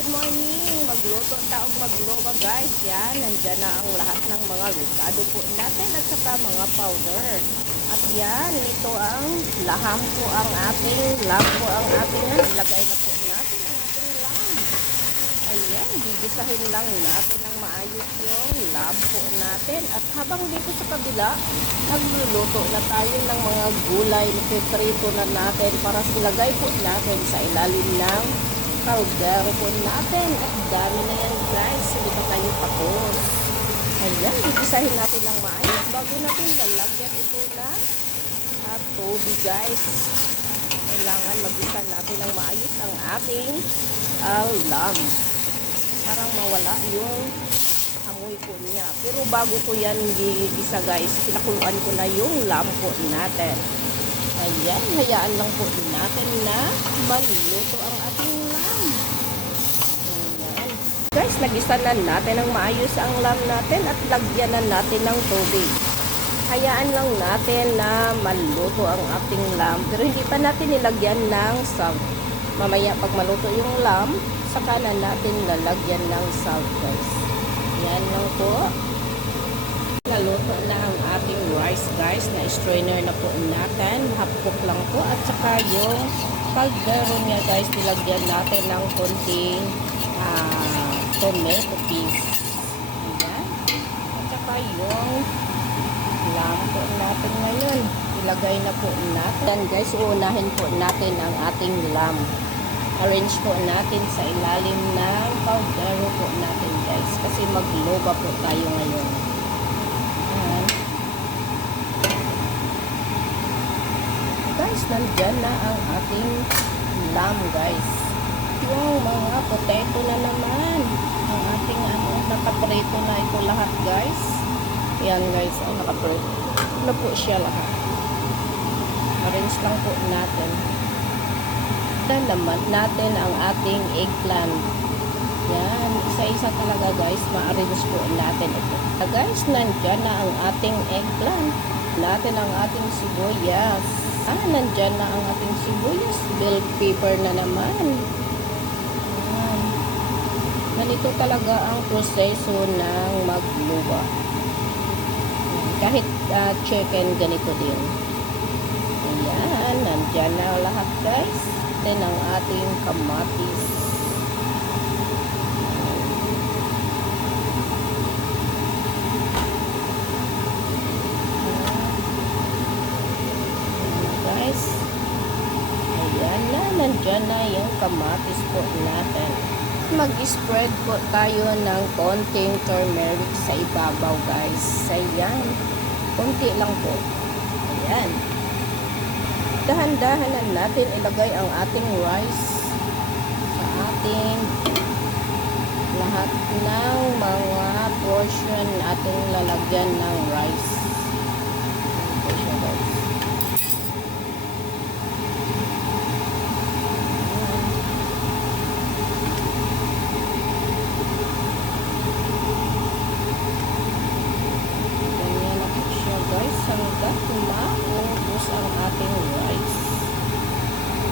good morning. Magluto taong magluto guys. Yan, nandyan na ang lahat ng mga ricado po natin at saka mga powder. At yan, ito ang laham po ang ating, lamb po ang ating yan. Ilagay na po natin ang ating lamb. Ayan, gigisahin lang natin ng maayos yung lamb po natin. At habang dito sa kabila, nagluluto na tayo ng mga gulay na piprito na natin para silagay po natin sa ilalim ng kaldero po natin. At dami na yan guys, hindi pa tayo tapos. Ayan, gigisahin natin ng maayos bago natin lalagyan ito ng tubig guys. Kailangan mag-isa natin ng maayos ang ating lamb. Parang mawala yung amoy po niya. Pero bago ko yan gigisa guys, pinakuluan ko na yung lamb po natin. Ayan, hayaan lang po natin na maluto ang ating lamb. Ayan. Guys, nagisa na natin ng maayos ang lamb natin at lagyan na natin ng tubig. Hayaan lang natin na maluto ang ating lamb. Pero hindi pa natin nilagyan ng salt. Mamaya pag maluto yung lamb, saka na natin lalagyan ng salt guys. Yan lang po. Naluto na ang ating rice guys, na strainer na po natin. Half cook lang po. At saka yung kaldero niya guys, nilagyan natin ng konting tomato paste. Ayan. At saka yung lamb po natin ngayon, ilagay na po natin. Guys, uunahin po natin ang ating lamb. Arrange po natin sa ilalim ng kaldero po natin guys, kasi magloba po tayo ngayon. Ayan. Guys, nandyan na ang ating lamb guys. Yung mga potato na naman, ang ating nakaprito na ito lahat guys. Ayan guys, nakaprito na po siya lahat. Arrange lang po natin. Naman natin ang ating eggplant. Yan, isa-isa talaga guys, ma-arrange po natin ito. Guys, nandyan na ang ating eggplant. Natin ang ating sibuyas. Nandyan na ang ating sibuyas. Bell pepper na naman. Yan. Ganito talaga ang proseso ng magluba. Kahit chicken, ganito din. Ayan, nandyan na lahat guys. Then ang ating kamatis. Guys, ayan na, nandyan na yung kamatis po natin. Mag-spread po tayo ng konting turmeric sa ibabaw guys. Ayan, konti lang po. Ayan. Dahan-dahanan natin ilagay ang ating rice sa ating lahat ng mga portion ating lalagyan ng rice. Ito siya guys. Ganyan na po siya guys, hanggang maubos ang ating rice.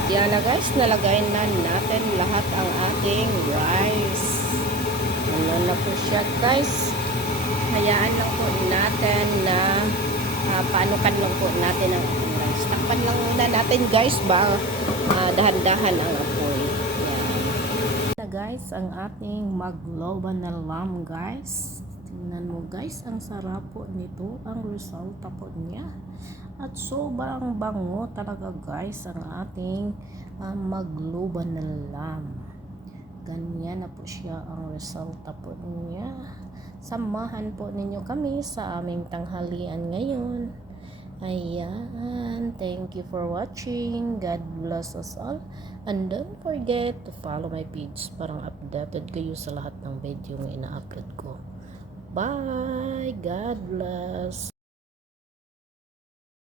Yan na guys, nalagay na natin lahat ang ating rice. Ano na po siya guys. Hayaan lang po natin na paanukan lang po natin ang ating rice. Takpan lang muna natin guys ba dahan-dahan ang apoy. Yan na guys, ang ating magloba na lamb guys. Tingnan mo guys, ang sarap po nito, ang resulta po niya. At sobrang bango talaga guys ang ating magluba na lamb. Ganyan na po siya ang resulta po niya. Samahan po ninyo kami sa aming tanghalian ngayon. Ayan. Thank you for watching. God bless us all. And don't forget to follow my page para updated kayo sa lahat ng video na ina-upload ko. Bye! God bless!